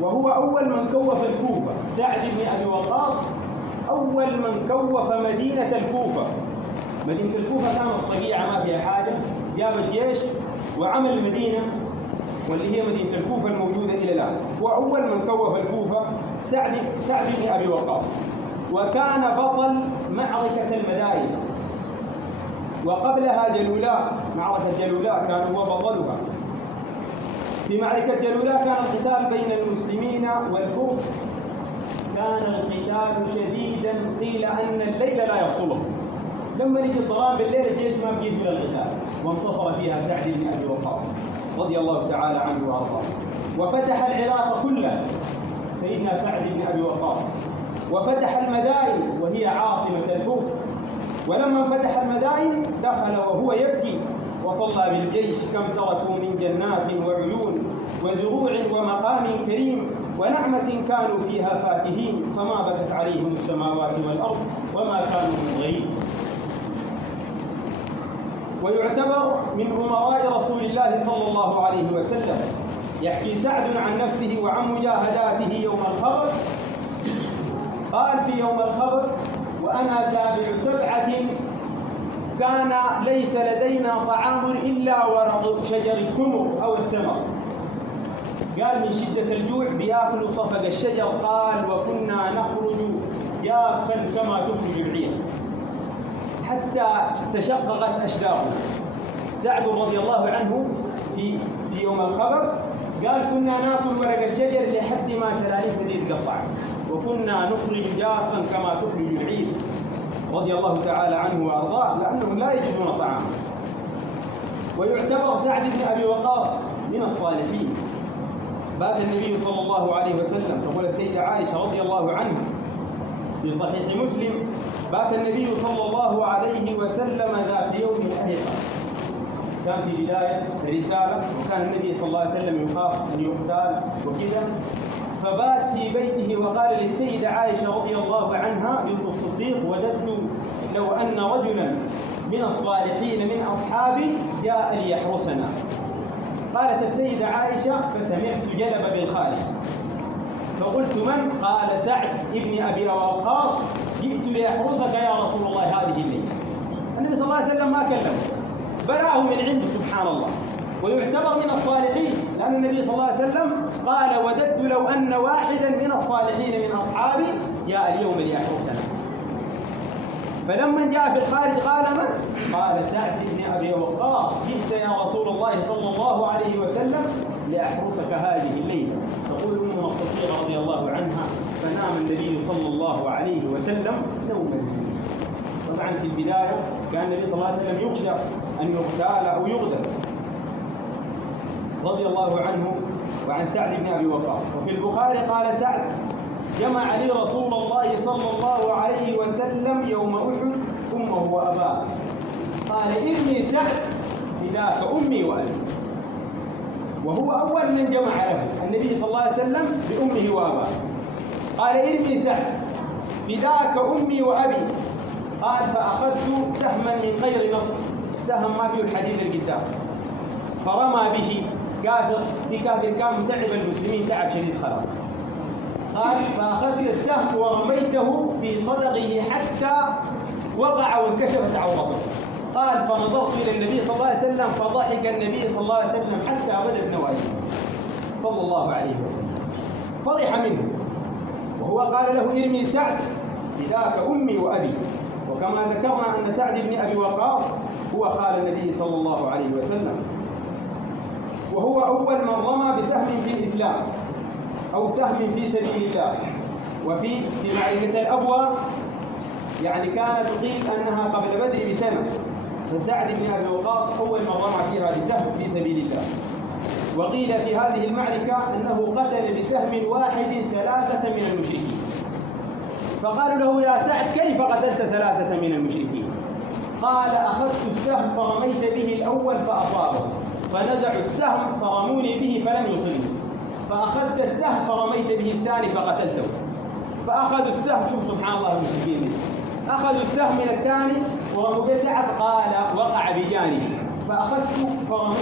وهو أول من كوف الكوفة. سعد بن أبي وقاص أول من كوف مدينة الكوفة. مدينة الكوفة كانت صقيعة ما فيها حاجة، جاب الجيش وعمل مدينة واللي هي مدينة الكوفة الموجودة إلى الآن. هو أول من كوف الكوفة سعد بن أبي وقاص، وكان بطل معركة المدائن، وقبلها جلولاء، معركة جلولاء كان هو بطلها. في معركة جلولاء كان القتال بين المسلمين والفرس، كان القتال شديدا، قيل أن الليل لا يفصله. لما يجي الظلام بالليل الجيش ما بيجي إلى القتال، وانتصر فيها سعد بن أبي وقاص رضي الله تعالى عنه وأرضاه. وفتح العراق كلها سيدنا سعد بن أبي وقاص، وفتح المدائن وهي عاصمة الفرس. ولما فتح المدائن دخل وهو يبكي وصلى بالجيش: كم تركوا من جنات وعيون وزروع ومقام كريم ونعمة كانوا فيها فاكهين، فما بكت عليهم السماوات والأرض وما كانوا منظرين. ويعتبر من أمراء رسول الله صلى الله عليه وسلم. يحكي سعد عن نفسه وعن مجاهداته يوم الخبر. قال في يوم الخبر: وأنا سابع 7 كان ليس لدينا طعام إلا ورق شجر التمر أو الثمر. قال من شدة الجوع بياكلوا صفق الشجر. قال: وكنا نخرج جافا كما تخرج العير حتى تشققت أشداقنا. سعد رضي الله عنه في يوم الخبر قال: كنا ناكل ورق الشجر لحد ما شلاليه بديت تقطع، وكنا نخرج جافا كما تخرج العير رضي الله تعالى عنه وأرضاه، لأنهم لا يجدون طعاما. ويعتبر سعد بن أبي وقاص من الصالحين. بات النبي صلى الله عليه وسلم، تقول السيدة عائشة رضي الله عنها في صحيح مسلم: بات النبي صلى الله عليه وسلم ذات يوم أهقا. كان في بداية الرسالة، وكان النبي صلى الله عليه وسلم يخاف أن يقتل وكذا، فبات في بيته وقال للسيدة عائشة رضي الله عنها بنت الصديق: وددت لو أن رجلا من الصالحين من أصحابي جاء ليحرسنا. قالت السيدة عائشة: فسمعت جلب بالخارج، فقلت: من؟ قال: سعد ابن أبي وقاص، جئت لأحرسك يا رسول الله هذه الليلة. النبي صلى الله عليه وسلم ما كلمه، بلاه من عنده سبحان الله. ويعتبر من الصالحين، لأن النبي صلى الله عليه وسلم قال: وددت لو أن واحدا من الصالحين من أصحابي جاء اليوم ليحرسنا. فلما جاء في الخارج قال: من؟ قال: سعد بن أبي وقاص، جئت يا رسول الله صلى الله عليه وسلم لأحرسك هذه الليلة. تقول أم الصديقة رضي الله عنها: فنام النبي صلى الله عليه وسلم نوما. طبعا في البداية كان النبي صلى الله عليه وسلم يخشى أن يغتال أو يغدر رضي الله عنه وعن سعد بن أبي وقاص. وفي البخاري قال سعد: جمع لي رسول الله صلى الله عليه وسلم يوم أحد أمه وأباه. قال: إني سعد فداك أمي وأبي. وهو أول من جمع له النبي صلى الله عليه وسلم بأمه وأباه. قال: إني سعد فداك أمي وأبي. قال: فأخذت سهما من غير نصر، سهم ما فيه الحديد القدام، فرمى به كافر، في كافر كان متعب المسلمين تعب شديد خلاص. قال: فأخذت السهم ورميته في صدغه حتى وقع وانكشفت عورته. قال: فنظرت إلى النبي صلى الله عليه وسلم فضحك النبي صلى الله عليه وسلم حتى بدت نواجذه صلى الله عليه وسلم، فرح منه. وهو قال له: ارمي سعد فداك أمي وأبي. وكما ذكرنا أن سعد بن أبي وقاص هو خال النبي صلى الله عليه وسلم، وهو أول من رمى بسهم في الإسلام أو سهم في سبيل الله. وفي معركة الأبوة يعني كانت قيل أنها قبل بدر بسنة، فسعد بن أبي وقاص أول من رمى فيها بسهم في سبيل الله. وقيل في هذه المعركة أنه قتل بسهم واحد 3 من المشركين. فقالوا له: يا سعد كيف قتلت 3 من المشركين؟ قال: أخذت السهم فرميت به الأول فأصابه، فنزعوا السهم فرموني به فلم يصبني، فأخذت السهم فرميت به الثاني فقتلته. فأخذوا السهم، شوف سبحان الله المشركين، أخذوا السهم من الثاني ورموا به. سعد قال: وقع بجانبي، فأخذت فرميت